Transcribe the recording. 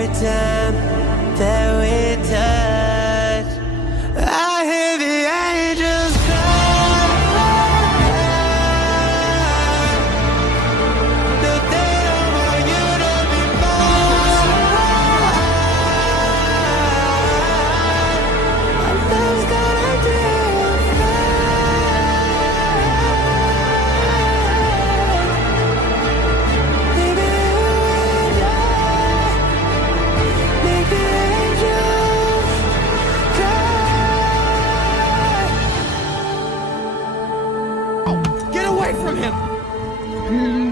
every time that we touch. I hear the angels cry, that they don't want you to be mine. Our love's gonna Get away from him!